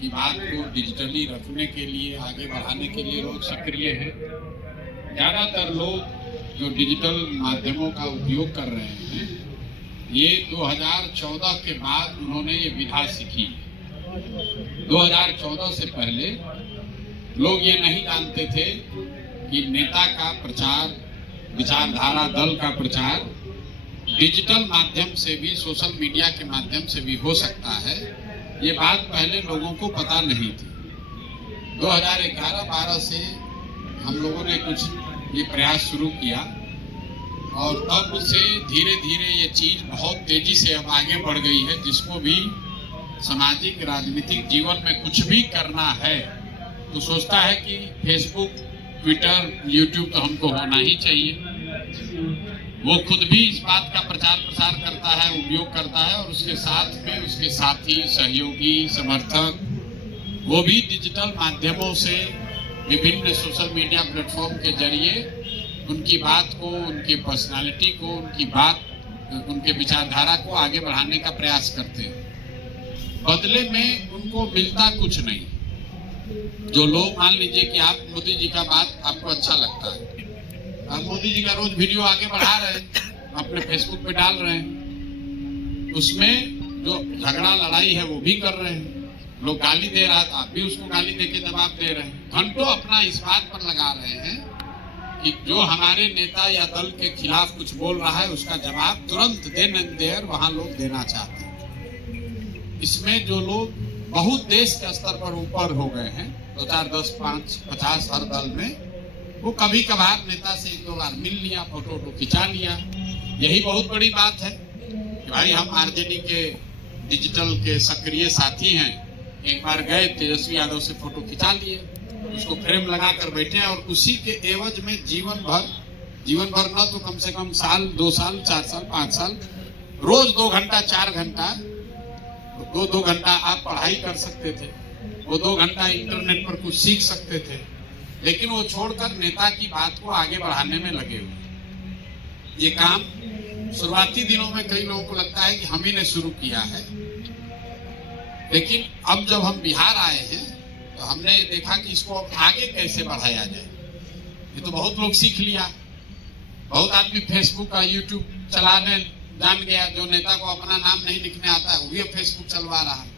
की बात को डिजिटली रखने के लिए, आगे बढ़ाने के लिए लोग सक्रिय हैं। ज़्यादातर लोग जो डिजिटल माध्यमों का उपयोग कर रहे हैं, ये 2014 के बाद उन्होंने ये विधा सीखी। 2014 से पहले लोग ये नहीं जानते थे कि नेता का प्रचार, विचारधारा दल का प्रचार डिजिटल माध्यम से भी, सोशल मीडिया के माध्यम से भी हो सकता है। ये बात पहले लोगों को पता नहीं थी। 2011-12 से हम लोगों ने कुछ ये प्रयास शुरू किया और तब से धीरे धीरे ये चीज बहुत तेजी से अब आगे बढ़ गई है। जिसको भी सामाजिक राजनीतिक जीवन में कुछ भी करना है तो सोचता है कि फेसबुक, ट्विटर, यूट्यूब तो हमको होना ही चाहिए। वो खुद भी इस बात का प्रचार प्रसार करता है, उपयोग करता है और उसके साथ में उसके साथी, सहयोगी, समर्थक वो भी डिजिटल माध्यमों से, विभिन्न सोशल मीडिया प्लेटफॉर्म के जरिए उनकी बात को, उनकी पर्सनालिटी को, उनकी बात, उनके विचारधारा को आगे बढ़ाने का प्रयास करते हैं। बदले में उनको मिलता कुछ नहीं। जो लोग, मान लीजिए कि आप मोदी जी का बात आपको अच्छा लगता है, आप मोदी जी का रोज वीडियो आगे बढ़ा रहे हैं, अपने फेसबुक पे डाल रहे हैं, उसमें जो झगड़ा लड़ाई है वो भी कर रहे हैं। लोग गाली दे रहा था, आप भी उसको गाली दे के जवाब दे रहे हैं। घंटों अपना इस बात पर लगा रहे हैं कि जो हमारे नेता या दल के खिलाफ कुछ बोल रहा है उसका जवाब तुरंत देन एंड देयर वहां लोग देना चाहते हैं। इसमें जो लोग बहुत देश के स्तर पर ऊपर हो गए हैं, 2, 4, 10, 5, 50 हर दल में, वो कभी कभार नेता से 1-2 बार मिल लिया, फोटो खिंचा लिया। यही बहुत बड़ी बात है कि भाई हम आरजेडी के डिजिटल के सक्रिय साथी हैं, एक बार गए तेजस्वी यादव से फोटो खिंचा लिए, उसको फ्रेम लगा कर बैठे और उसी के एवज में जीवन भर न तो कम से कम साल, 2 साल, 4 साल, 5 साल, रोज 2 घंटा 4 घंटा, 2 घंटा आप पढ़ाई कर सकते थे, वो 2 घंटा इंटरनेट पर कुछ सीख सकते थे, लेकिन वो छोड़कर नेता की बात को आगे बढ़ाने में लगे हुए। ये काम शुरुआती दिनों में कई लोगों को लगता है कि हम ही ने शुरू किया है, लेकिन अब जब हम बिहार आए हैं तो हमने देखा कि इसको आगे कैसे बढ़ाया जाए। ये तो बहुत लोग सीख लिया, बहुत आदमी फेसबुक का, यूट्यूब चलाने जान गया। जो नेता को अपना नाम नहीं लिखने आता है वो भी फेसबुक चलवा रहा है।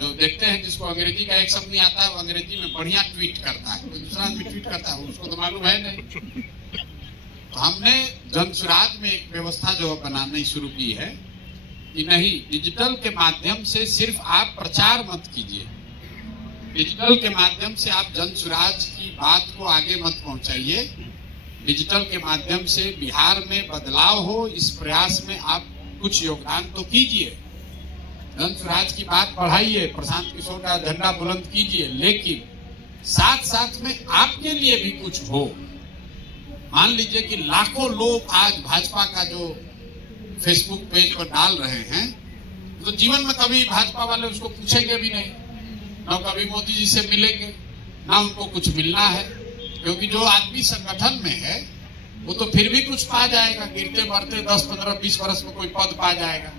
जो देखते हैं जिसको अंग्रेजी का एक शब्द नहीं आता है वो अंग्रेजी में बढ़िया ट्वीट करता है, कोई दूसरा आदमी ट्वीट करता है, उसको तो मालूम है नहीं। तो हमने जनसुराज में एक व्यवस्था जो बनानी शुरू की है कि नहीं, डिजिटल के माध्यम से सिर्फ आप प्रचार मत कीजिए, डिजिटल के माध्यम से आप जनसुराज की बात को आगे मत पहुंचाइए। डिजिटल के माध्यम से बिहार में बदलाव हो, इस प्रयास में आप कुछ योगदान तो कीजिए, जनसुराज की बात बढ़ाइए, प्रशांत किशोर का झंडा बुलंद कीजिए, लेकिन साथ साथ में आपके लिए भी कुछ हो। मान लीजिए कि लाखों लोग आज भाजपा का जो फेसबुक पेज पर डाल रहे हैं, तो जीवन में कभी भाजपा वाले उसको पूछेंगे भी नहीं, ना कभी मोदी जी से मिलेंगे, ना उनको कुछ मिलना है, क्योंकि जो आदमी संगठन में है वो तो फिर भी कुछ पा जाएगा, गिरते बढ़ते 10, 15, 20 वर्ष में कोई पद पा जाएगा।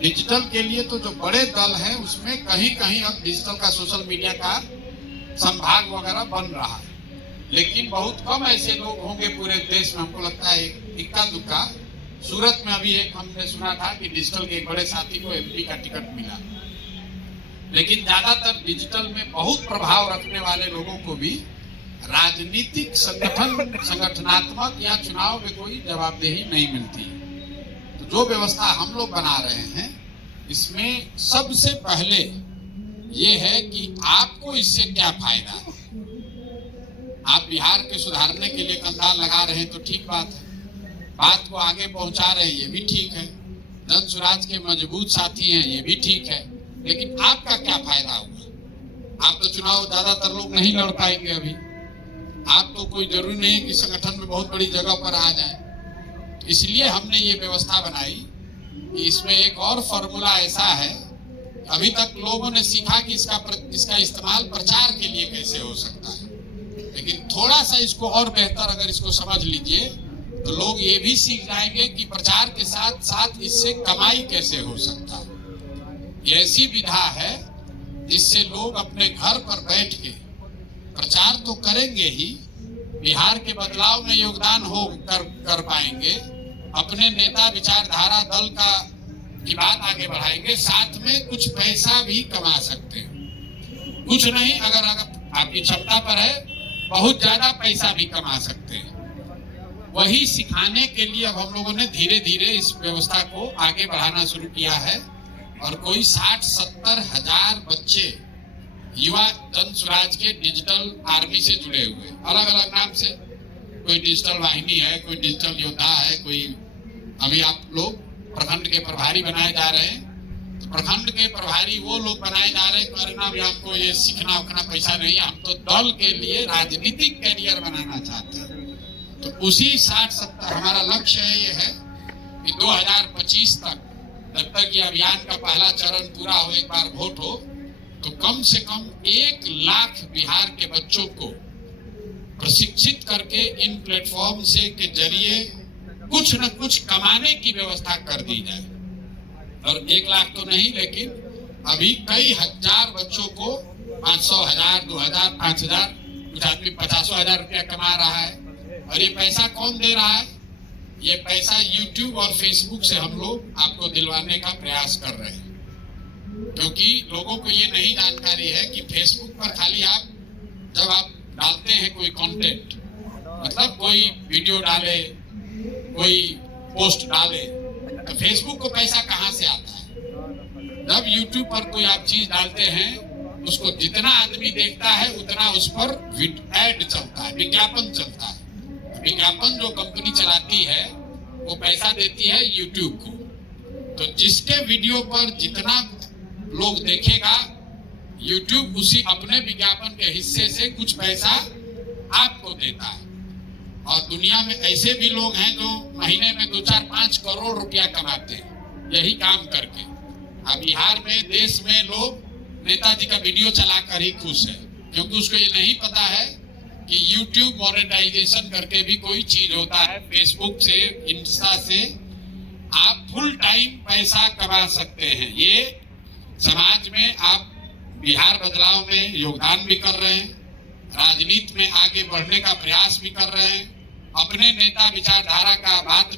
डिजिटल के लिए तो जो बड़े दल हैं उसमें कहीं कहीं अब डिजिटल का, सोशल मीडिया का संभाग वगैरह बन रहा है, लेकिन बहुत कम ऐसे लोग होंगे पूरे देश में। हमको लगता है इक्का दुक्का। सूरत में अभी एक हमने सुना था कि डिजिटल के एक बड़े साथी को एमपी का टिकट मिला, लेकिन ज्यादातर डिजिटल में बहुत प्रभाव रखने वाले लोगों को भी राजनीतिक संगठनात्मक या चुनाव में कोई जवाबदेही नहीं मिलती। तो जो व्यवस्था हम लोग बना रहे हैं इसमें सबसे पहले ये है कि आपको इससे क्या फायदा है। आप बिहार के सुधारने के लिए कंधार लगा रहे हैं तो ठीक बात है, बात को आगे पहुंचा रहे हैं ये भी ठीक है, जनसुराज के मजबूत साथी हैं ये भी ठीक है, लेकिन आपका क्या फायदा हुआ। आप तो चुनाव ज्यादातर लोग नहीं लड़ पाएंगे अभी, आप तो कोई जरूरी नहीं है कि संगठन में बहुत बड़ी जगह पर आ जाए। इसलिए हमने ये व्यवस्था बनाई कि इसमें एक और फॉर्मूला ऐसा है, अभी तक लोगों ने सीखा कि इसका इस्तेमाल प्रचार के लिए कैसे हो सकता है, लेकिन थोड़ा सा इसको और बेहतर अगर इसको समझ लीजिए तो लोग ये भी सीख जाएंगे कि प्रचार के साथ साथ इससे कमाई कैसे हो सकता है। ये ऐसी विधा है जिससे लोग अपने घर पर बैठ के प्रचार तो करेंगे ही, बिहार के बदलाव में योगदान कर पाएंगे, अपने नेता विचारधारा दल की बात आगे बढ़ाएंगे, साथ में कुछ पैसा भी कमा सकते हैं। कुछ नहीं, अगर आपकी क्षमता पर है, बहुत ज्यादा पैसा भी कमा सकते हैं। वही सिखाने के लिए अब हम लोगों ने धीरे धीरे इस व्यवस्था को आगे बढ़ाना शुरू किया है और कोई 60-70 हजार बच्चे युवा जन स्वराज के डिजिटल आर्मी से जुड़े हुए, अलग अलग नाम से, कोई डिजिटल वाहिनी है, कोई डिजिटल योद्धा है, कोई अभी आप लोग प्रखंड के प्रभारी बनाए जा रहे हैं। तो प्रखंड के प्रभारी वो लोग बनाए जा रहे हैं, करना भी हमको ये सीखना उखना पैसा नहीं, हम तो दल के लिए राजनीतिक कैरियर बनाना चाहते हैं। तो उसी 60-70 हमारा लक्ष्य है, ये है कि 2025 तक, जब तक ये अभियान का पहला चरण पूरा हो, एक बार वोट हो, तो कम से कम 1 लाख बिहार के बच्चों को प्रशिक्षित करके इन प्लेटफॉर्म से के जरिए कुछ न कुछ कमाने की व्यवस्था कर दी जाए। और 1 लाख तो नहीं, लेकिन अभी कई हजार बच्चों को 500, 1000, 2000, 5000, कुछ आदमी 50 हजार रुपया कमा रहा है। और ये पैसा कौन दे रहा है? ये पैसा YouTube और Facebook से हम लोग आपको दिलवाने का प्रयास कर रहे हैं, क्योंकि लोगों को ये नहीं जानकारी है कि Facebook पर खाली जब आप डालते हैं कोई कंटेंट, मतलब कोई वीडियो डाले, कोई पोस्ट डाले, तो Facebook को पैसा कहाँ से आता है? जब YouTube पर कोई आप चीज डालते हैं, उसको जितना आदमी देखता है उतना उस पर ऐड चलता है, विज्ञापन चलता है। विज्ञापन जो कंपनी चलाती है वो पैसा देती है YouTube को। तो जिसके वीडियो पर जितना लोग देखेगा, YouTube उसी अपने विज्ञापन के हिस्से से कुछ पैसा आपको देता है। और दुनिया में ऐसे भी लोग हैं जो महीने में 2-4-5 करोड़ रुपया कमाते हैं यही काम करके। अब बिहार में, देश में लोग नेताजी का वीडियो चलाकर ही खुश है, क्योंकि उसको ये नहीं पता है कि YouTube मोनेटाइजेशन करके भी कोई चीज होता है। फेसबुक से, इंस्टा से आप फुल टाइम पैसा कमा सकते हैं। ये समाज में आप बिहार बदलाव में योगदान भी कर रहे हैं, राजनीति में आगे बढ़ने का प्रयास भी कर रहे हैं, अपने नेता विचारधारा का बात